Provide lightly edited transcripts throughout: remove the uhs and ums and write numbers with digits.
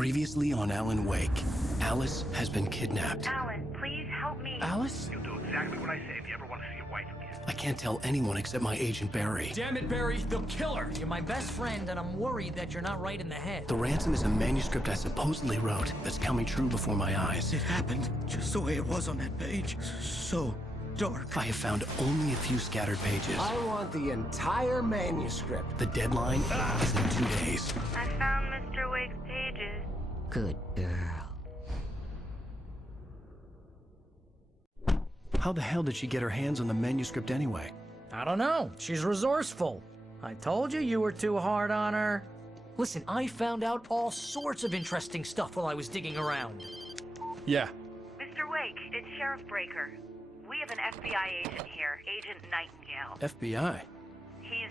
Previously on Alan Wake, Alice has been kidnapped. Alan, please help me. Alice? You'll do exactly what I say if you ever want to see your wife again. I can't tell anyone except my agent Barry. Damn it, Barry, they'll kill her! You're my best friend, and I'm worried that you're not right in the head. The ransom is a manuscript I supposedly wrote that's coming true before my eyes. It happened just the way it was on that page. So dark. I have found only a few scattered pages. I want the entire manuscript. The deadline is in 2 days. I found Mr. Wake's pages. Good girl. How the hell did she get her hands on the manuscript anyway? I don't know. She's resourceful. I told you were too hard on her. Listen, I found out all sorts of interesting stuff while I was digging around. Yeah. Mr. Wake, it's Sheriff Breaker. We have an FBI agent here, Agent Nightingale. FBI? He's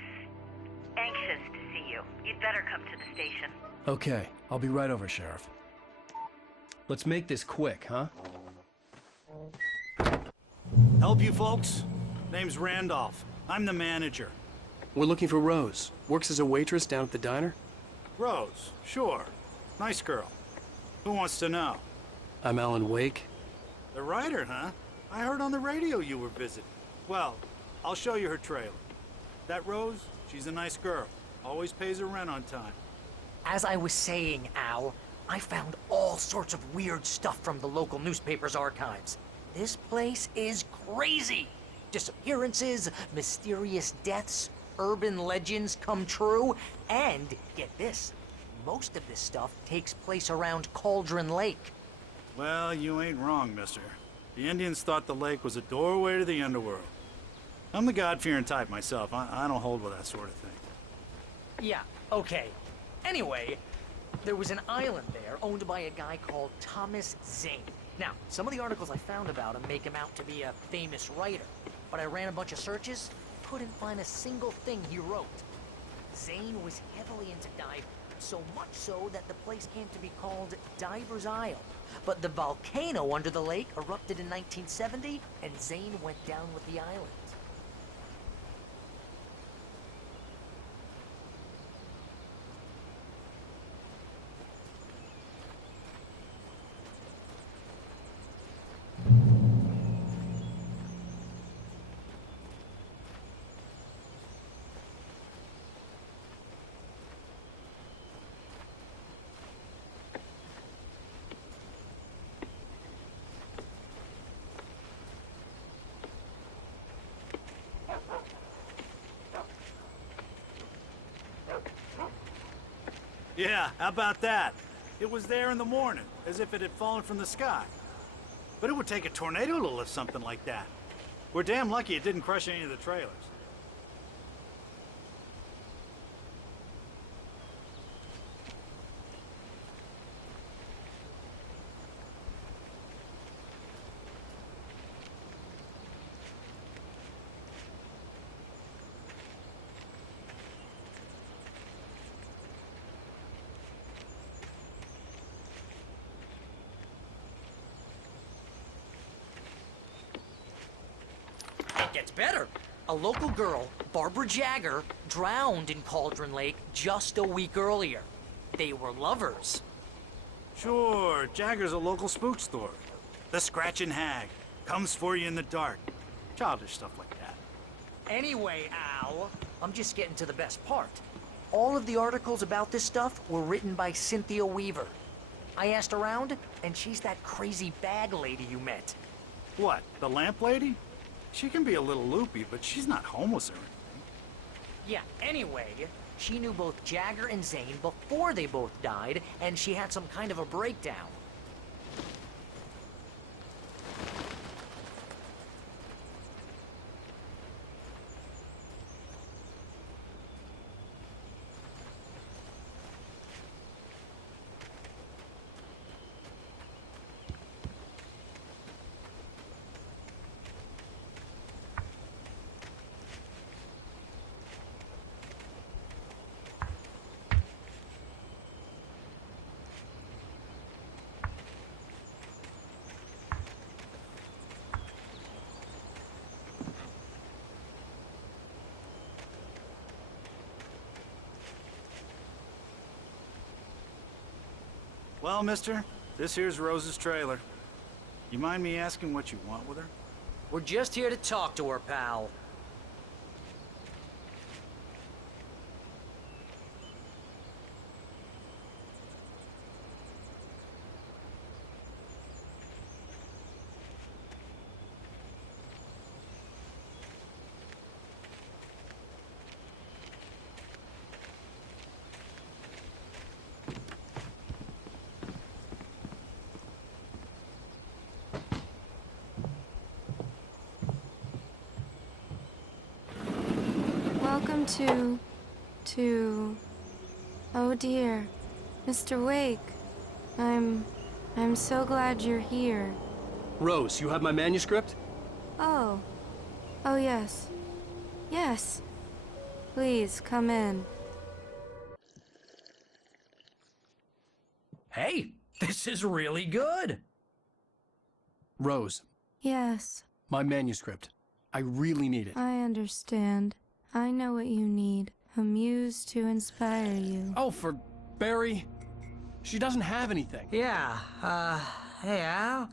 anxious to see you. You'd better come to the station. Okay, I'll be right over, Sheriff. Let's make this quick, huh? Help you folks? Name's Randolph. I'm the manager. We're looking for Rose. Works as a waitress down at the diner. Rose, sure. Nice girl. Who wants to know? I'm Alan Wake. The writer, huh? I heard on the radio you were visiting. Well, I'll show you her trailer. That Rose, she's a nice girl. Always pays her rent on time. As I was saying, Al, I found all sorts of weird stuff from the local newspaper's archives. This place is crazy! Disappearances, mysterious deaths, urban legends come true, and, get this, most of this stuff takes place around Cauldron Lake. Well, you ain't wrong, mister. The Indians thought the lake was a doorway to the underworld. I'm the God-fearing type myself. I don't hold with that sort of thing. Yeah, okay. Anyway, there was an island there owned by a guy called Thomas Zane. Now, some of the articles I found about him make him out to be a famous writer, but I ran a bunch of searches, couldn't find a single thing he wrote. Zane was heavily into diving, so much so that the place came to be called Diver's Isle. But the volcano under the lake erupted in 1970, and Zane went down with the island. Yeah, how about that? It was there in the morning, as if it had fallen from the sky. But it would take a tornado to lift something like that. We're damn lucky it didn't crush any of the trailers. It gets better. A local girl, Barbara Jagger, drowned in Cauldron Lake just a week earlier. They were lovers. Sure, Jagger's a local spook story. The Scratching Hag comes for you in the dark. Childish stuff like that. Anyway, Al, I'm just getting to the best part. All of the articles about this stuff were written by Cynthia Weaver. I asked around, and she's that crazy bag lady you met. What, the lamp lady? She can be a little loopy, but she's not homeless or anything. Yeah, anyway, she knew both Jagger and Zane before they both died, and she had some kind of a breakdown. Well, mister, this here's Rose's trailer. You mind me asking what you want with her? We're just here to talk to her, pal. Welcome oh dear, Mr. Wake. I'm so glad you're here. Rose, you have my manuscript? Oh. Oh, yes. Yes. Please, come in. Hey, this is really good. Rose, Yes, my manuscript. I really need it. I understand. I know what you need. A muse to inspire you. Oh, for Barry? She doesn't have anything. Yeah, hey, Al,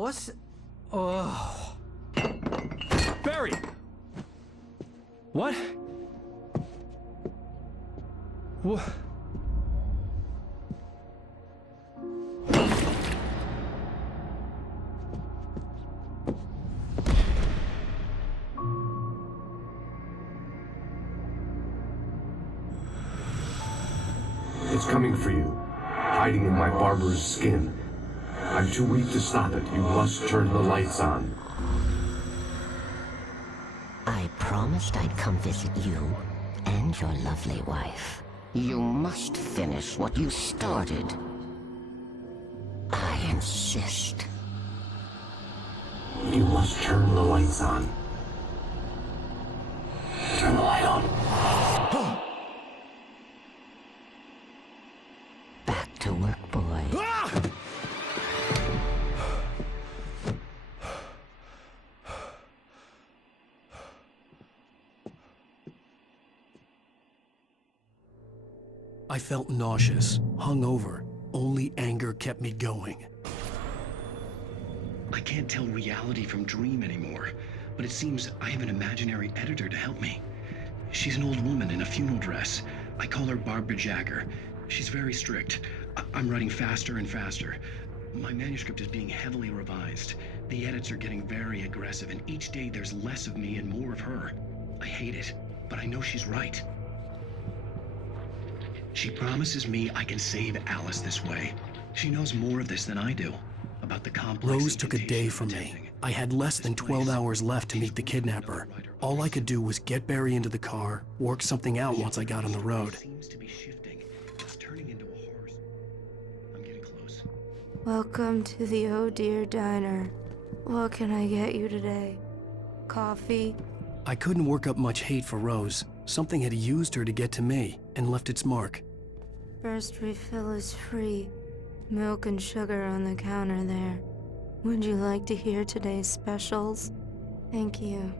what's... Oh... Barry! What? What? It's coming for you, hiding in my barber's skin. I'm too weak to stop it. You must turn the lights on. I promised I'd come visit you and your lovely wife. You must finish what you started. I insist. You must turn the lights on. Turn the light on. Back to work, boy. I felt nauseous, hungover. Only anger kept me going. I can't tell reality from dream anymore, but it seems I have an imaginary editor to help me. She's an old woman in a funeral dress. I call her Barbara Jagger. She's very strict. I'm writing faster and faster. My manuscript is being heavily revised. The edits are getting very aggressive, and each day there's less of me and more of her. I hate it, but I know she's right. She promises me I can save Alice this way. She knows more of this than I do. About the complex. Rose took a day from me. I had less than 12 hours left to meet the kidnapper. All I could do was get Barry into the car, work something out once I got on the road. Seems to be shifting. It's turning into a horror. I'm getting close. Welcome to the Oh Dear Diner. What can I get you today? Coffee? I couldn't work up much hate for Rose. Something had used her to get to me and left its mark. First refill is free. Milk and sugar on the counter there. Would you like to hear today's specials? Thank you.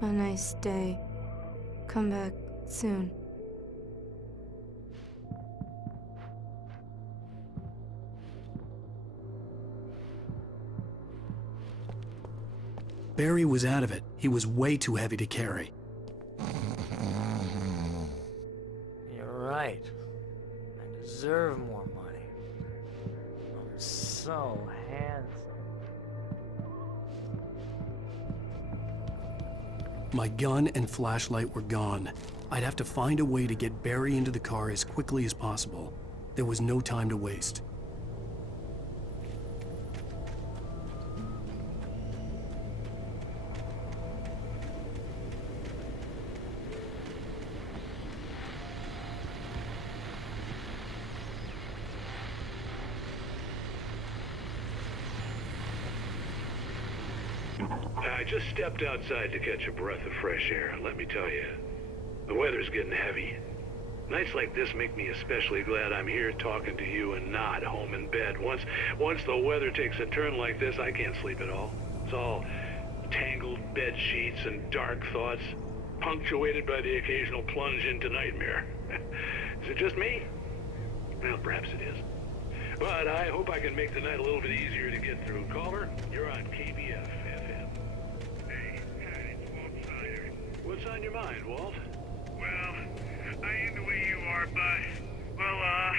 A nice day. Come back soon. Barry was out of it. He was way too heavy to carry. You're right. I deserve more money. I'm so handsome. My gun and flashlight were gone. I'd have to find a way to get Barry into the car as quickly as possible. There was no time to waste. I just stepped outside to catch a breath of fresh air. Let me tell you, the weather's getting heavy. Nights like this make me especially glad I'm here talking to you and not home in bed. Once the weather takes a turn like this, I can't sleep at all. It's all tangled bed sheets and dark thoughts, punctuated by the occasional plunge into nightmare. Is it just me? Well, perhaps it is. But I hope I can make the night a little bit easier to get through. Caller, you're on KBF FM. Hey, it's Walt Snyder. What's on your mind, Walt? Well, I ain't the way you are, but, well, I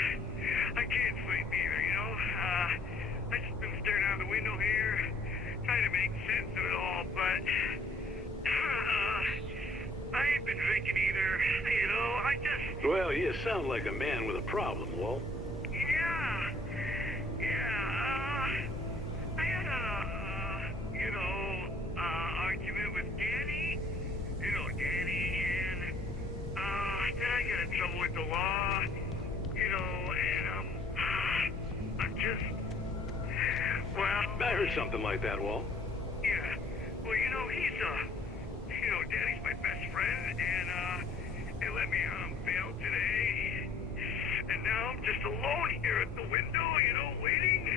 can't sleep either, you know? I just been staring out the window here, trying to make sense of it all, but, I ain't been drinking either, you know? I just... Well, you sound like a man with a problem, Walt. I had a, argument with Danny. You know Danny, and, then I got in trouble with the law, you know, and, I'm just, well... I heard something like that, Walt. Yeah, well, you know, Danny's my best friend, and, they let me, bail today, and now I'm just alone here at the window, you know, waiting.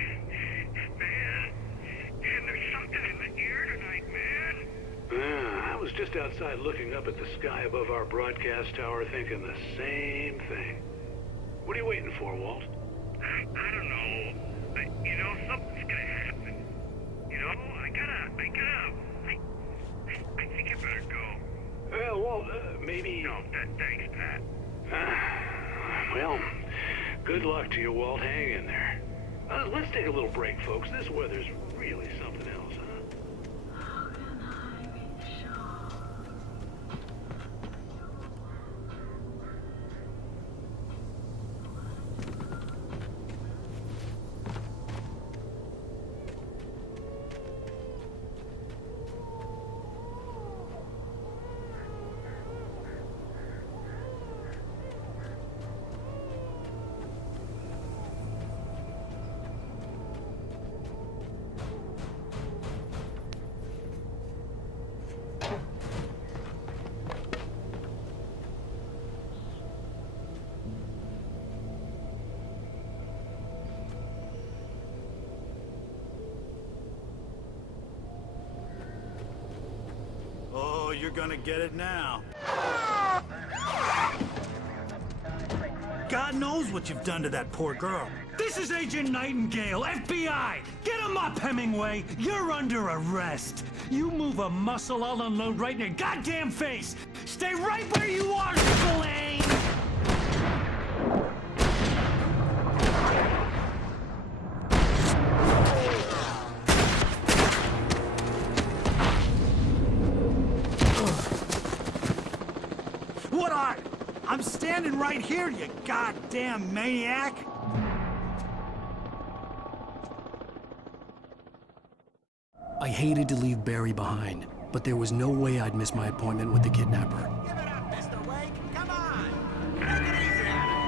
Man, and there's something in the air tonight, man. I was just outside looking up at the sky above our broadcast tower thinking the same thing. What are you waiting for, Walt? I don't know, but, you know, something's gonna happen. You know, I think I better go. Well, Walt, maybe... No, thanks, Pat. Well, good luck to you, Walt. Hang in there. Let's take a little break, folks. This weather's really something else, huh? How can I be sure? Oh, you're gonna get it now. God knows what you've done to that poor girl. This is Agent Nightingale, FBI! Get him up, Hemingway! You're under arrest! You move a muscle, I'll unload right in your goddamn face! Stay right where you are, Spillane! What are you? I'm standing right here, you goddamn maniac! I hated to leave Barry behind, but there was no way I'd miss my appointment with the kidnapper. Give it up, Mr. Wake. Come on. Take it easy on him.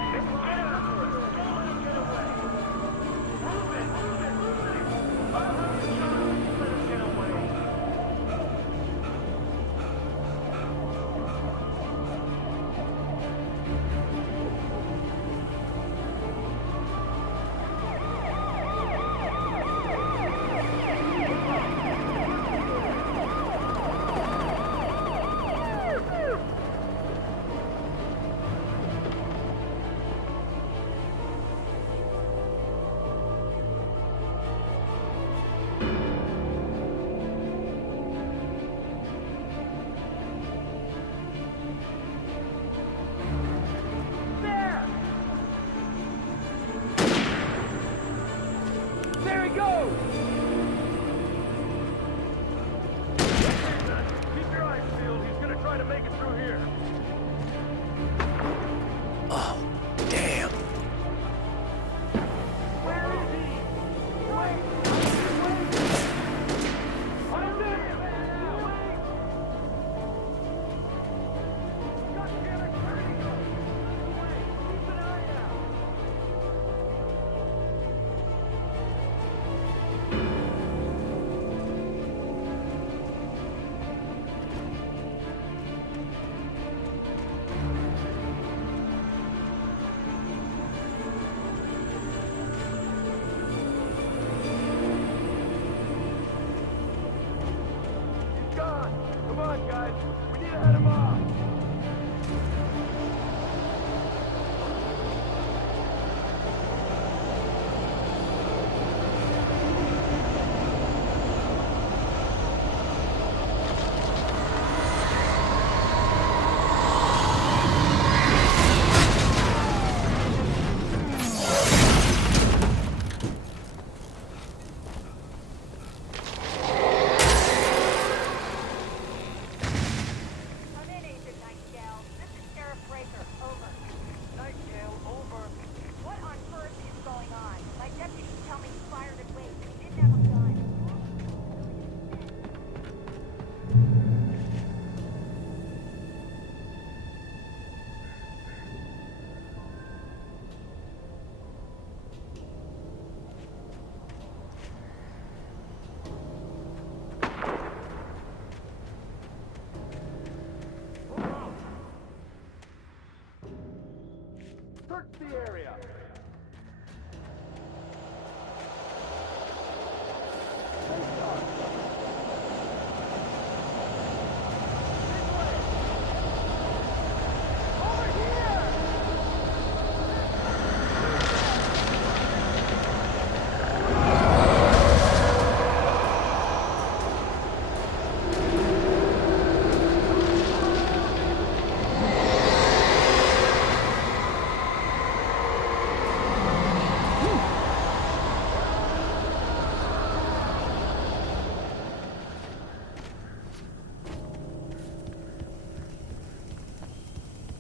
Search the area.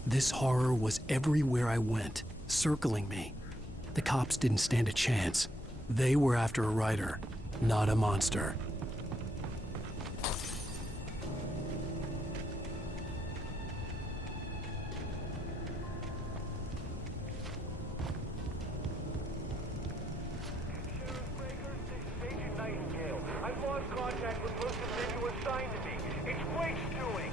This horror was everywhere I went, circling me. The cops didn't stand a chance. They were after a writer, not a monster. I've lost contact with most of men who were assigned to me. It's Wake's doing.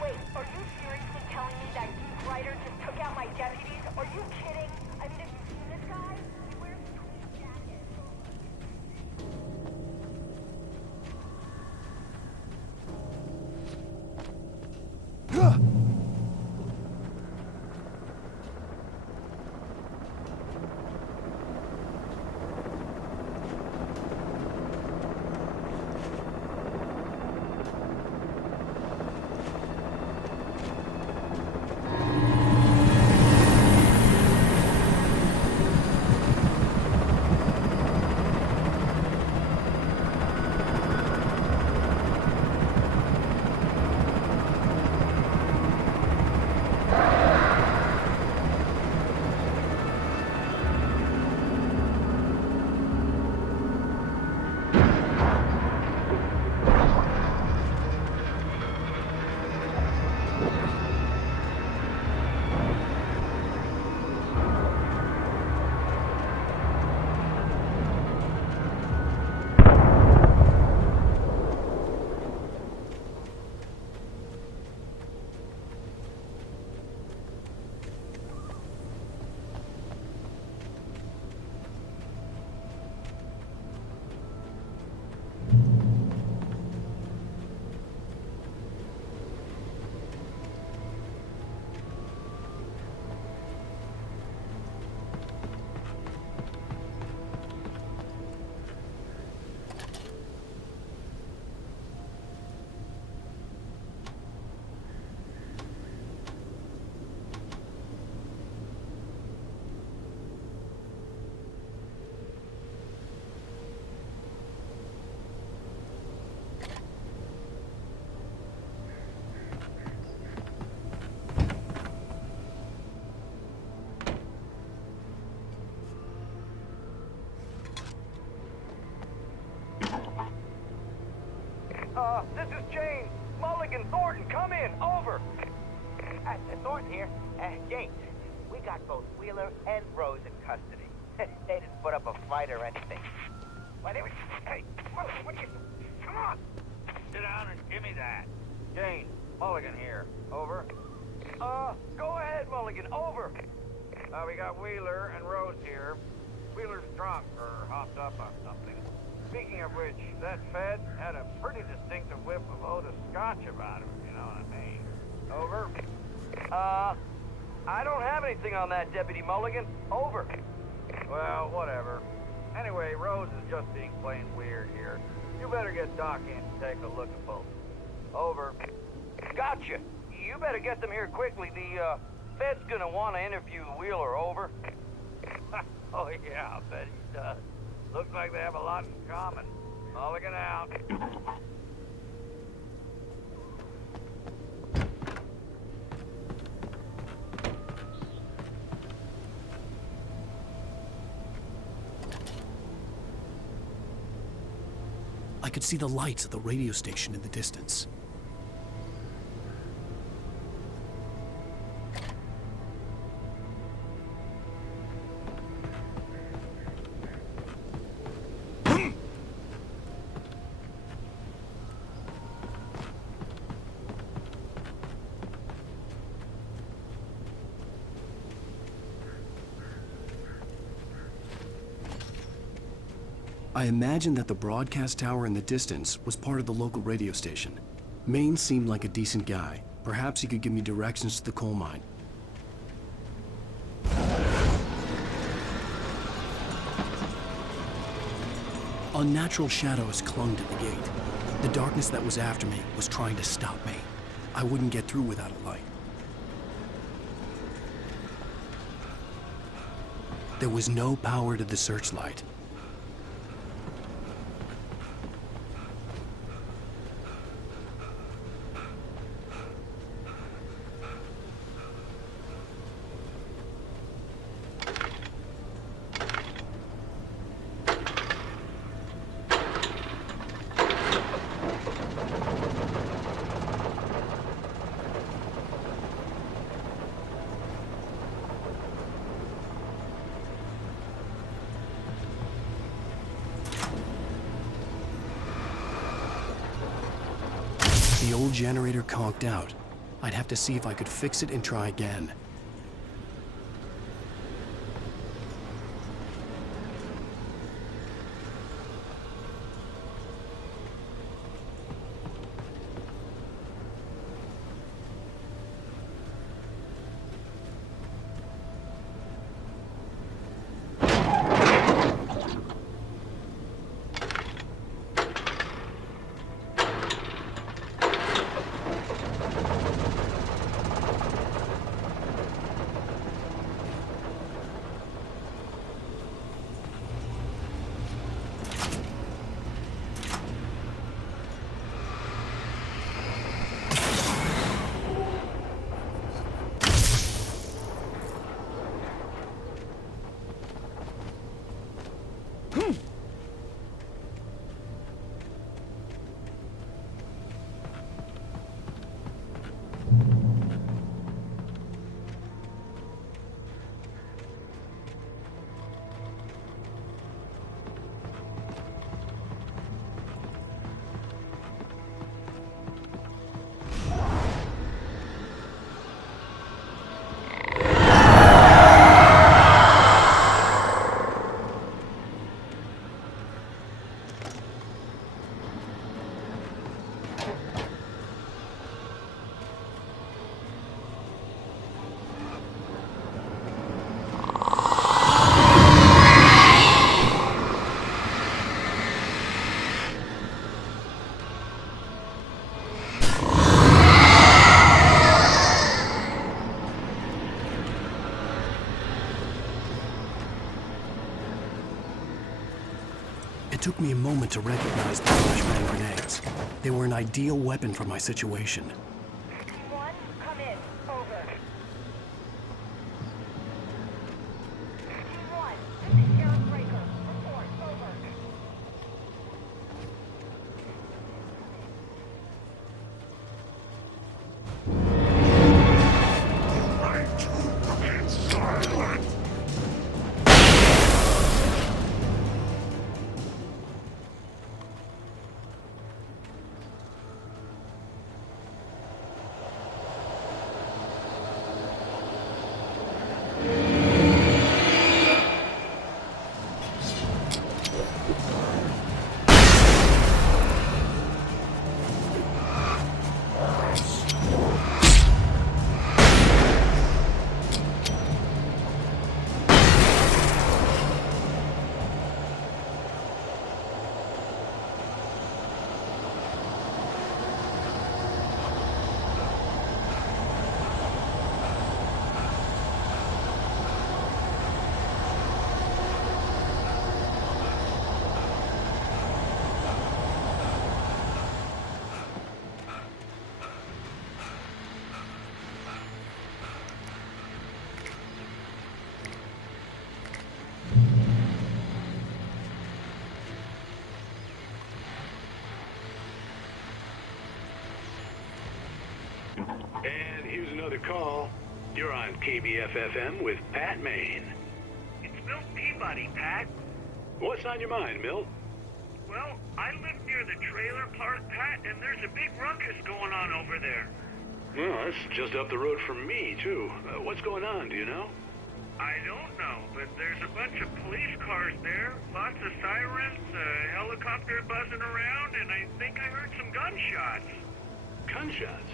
Wait, are you seriously telling me that geek writer just took out my deputies? Are you kidding? I mean, have you seen this guy? He wears a tweed jacket. This is Jane. Mulligan, Thornton, come in. Over. Thornton here. James, we got both Wheeler and Rose in custody. They didn't put up a fight or anything. Why, they were... Hey, Mulligan, what are you... Come on. Sit down and give me that. Jane, Mulligan here. Over. Go ahead, Mulligan. Over. We got Wheeler and Rose here. Wheeler's drunk or hopped up on something. Speaking of which, that Fed had a pretty distinctive whiff of Otis Scotch about him, you know what I mean. Over. I don't have anything on that, Deputy Mulligan. Over. Well, whatever. Anyway, Rose is just being plain weird here. You better get Doc in to take a look at both. Over. Gotcha. You better get them here quickly. The, Fed's gonna want to interview Wheeler. Over. Oh, yeah, I bet he does. Looks like they have a lot in common. Mulligan out. I could see the lights of the radio station in the distance. I imagined that the broadcast tower in the distance was part of the local radio station. Maine seemed like a decent guy. Perhaps he could give me directions to the coal mine. Unnatural shadows clung to the gate. The darkness that was after me was trying to stop me. I wouldn't get through without a light. There was no power to the searchlight. The old generator conked out. I'd have to see if I could fix it and try again. It took me a moment to recognize the flashbang grenades. They were an ideal weapon for my situation. One, come in. Over. Team 1, this is Sheriff Breaker. Report. Over. And here's another call. You're on KBFFM with Pat Maine. It's Milt Peabody, Pat. What's on your mind, Milt? Well, I live near the trailer park, Pat, and there's a big ruckus going on over there. Well, that's just up the road from me, too. What's going on, do you know? I don't know. but there's a bunch of police cars there, lots of sirens, a helicopter buzzing around, and I think I heard some gunshots. Gunshots?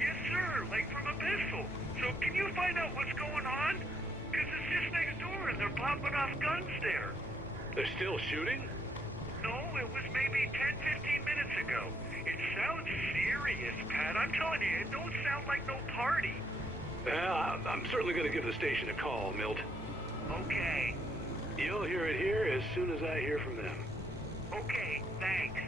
Yes, sir, like from a pistol. So can you find out what's going on? Because it's just next door and they're popping off guns there. They're still shooting? No, it was maybe 10-15 minutes ago. It sounds serious, Pat. I'm telling you, it don't sound like no party. I'm certainly going to give the station a call, Milt. Okay. You'll hear it here as soon as I hear from them. Okay, thanks.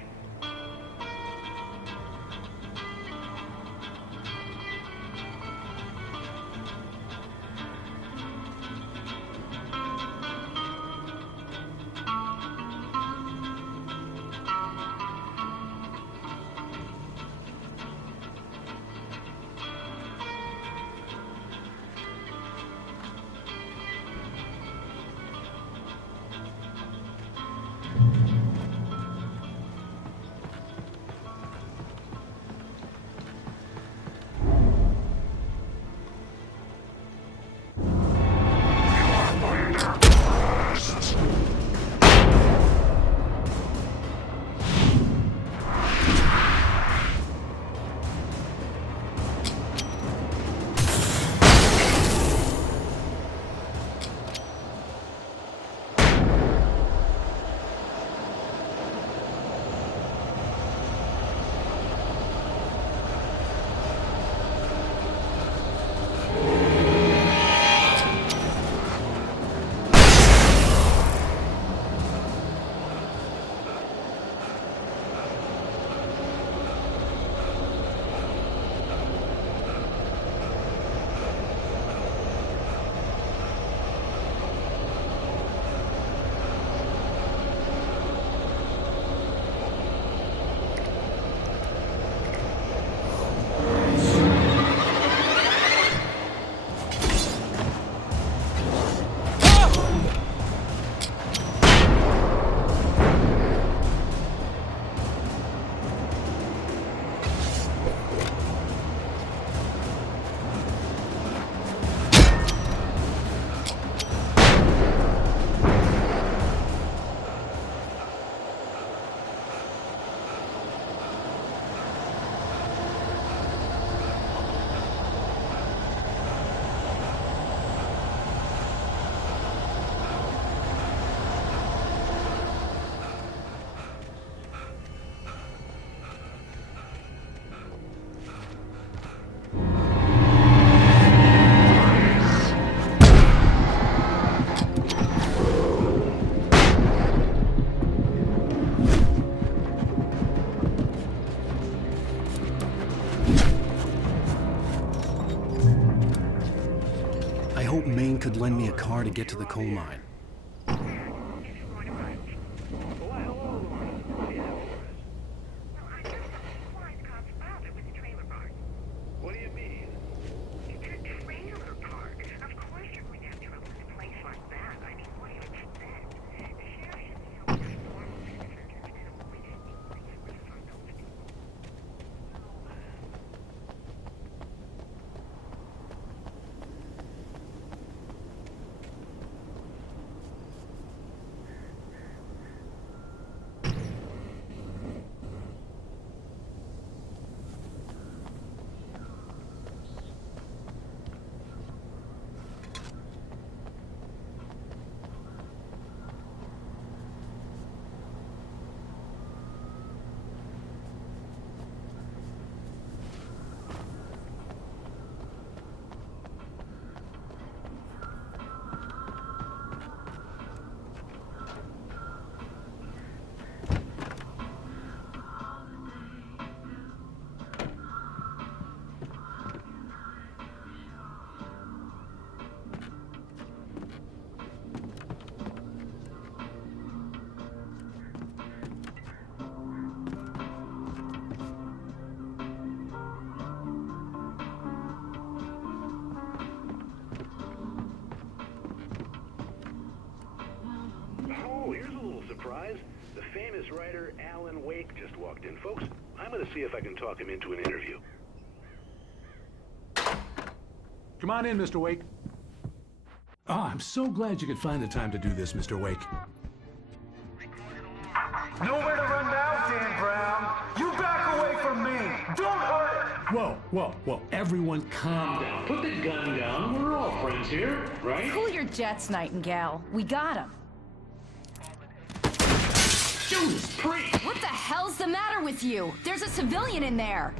Maine could lend me a car to get to the coal mine. What do you mean? It's a trailer park. Of course you're going to have trouble in a place like that. I mean, what do you expect? The sheriff should be helping us normal citizens instead of wasting resources on those people. Oh, here's a little surprise. The famous writer Alan Wake just walked in, folks. I'm going to see if I can talk him into an interview. Come on in, Mr. Wake. Ah, I'm so glad you could find the time to do this, Mr. Wake. Nowhere to run now, Dan Brown. You back away from me. Don't hurt it. Whoa. Everyone calm down. Put the gun down. We're all friends here, right? Cool your jets, Nightingale. We got him. Judas Priest! What the hell's the matter with you? There's a civilian in there.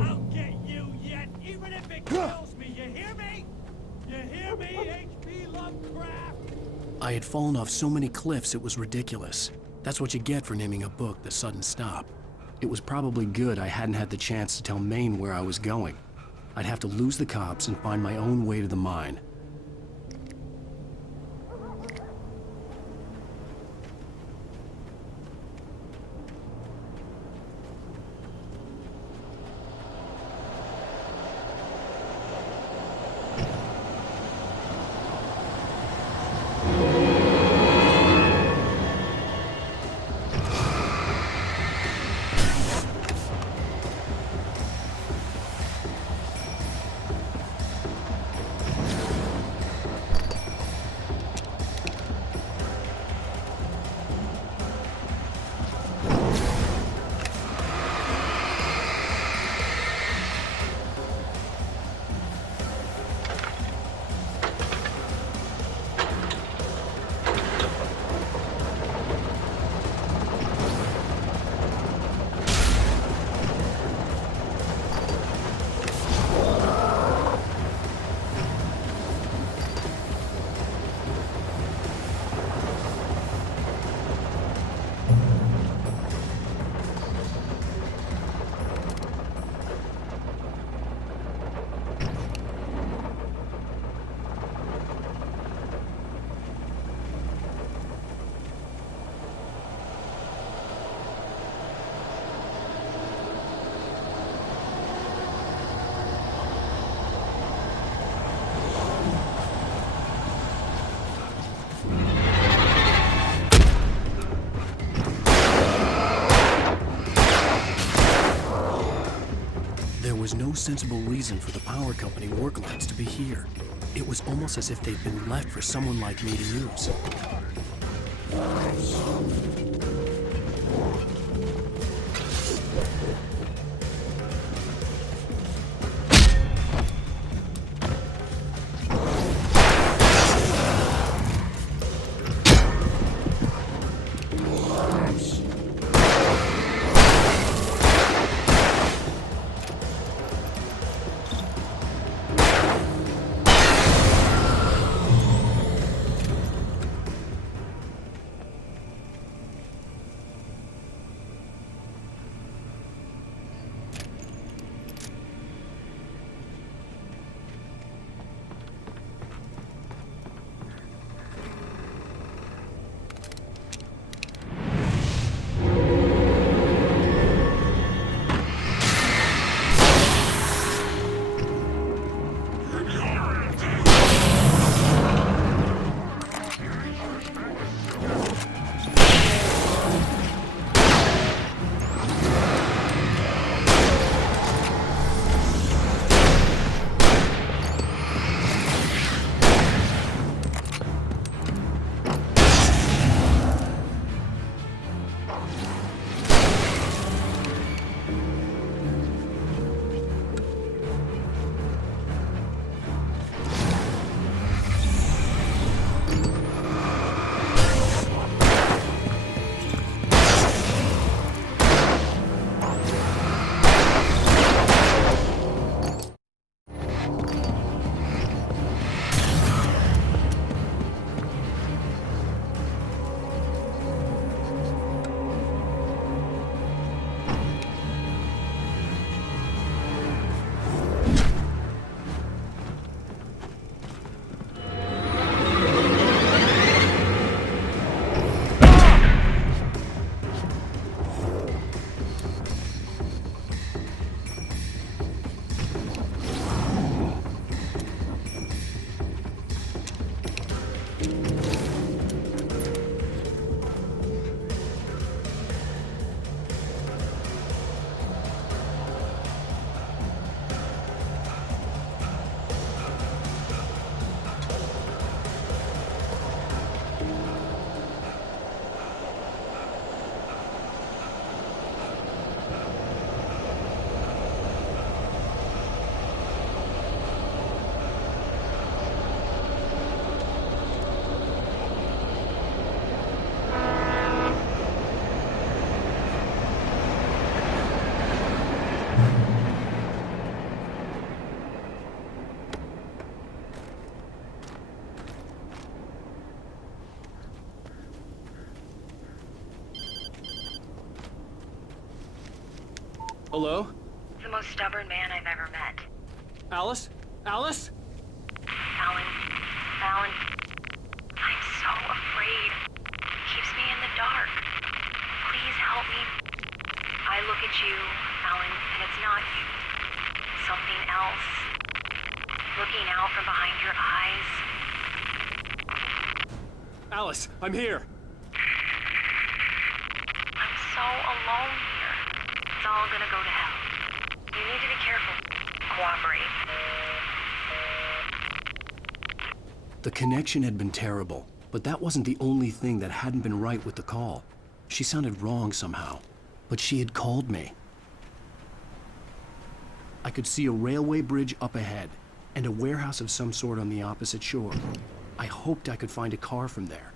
I'll get you yet, even if it kills me. You hear me? You hear me, H.P. Lovecraft? I had fallen off so many cliffs it was ridiculous. That's what you get for naming a book The Sudden Stop. It was probably good I hadn't had the chance to tell Maine where I was going. I'd have to lose the cops and find my own way to the mine. There was no sensible reason for the power company work lights to be here. It was almost as if they'd been left for someone like me to use. Hello? The most stubborn man I've ever met. Alice? Alice? Alan. Alan. I'm so afraid. It keeps me in the dark. Please help me. I look at you, Alan, and it's not you. Something else. Looking out from behind your eyes. Alice, I'm here. I'm so alone here. It's all gonna go to hell. You need to be careful. Cooperate. The connection had been terrible, but that wasn't the only thing that hadn't been right with the call. She sounded wrong somehow, but she had called me. I could see a railway bridge up ahead, and a warehouse of some sort on the opposite shore. I hoped I could find a car from there.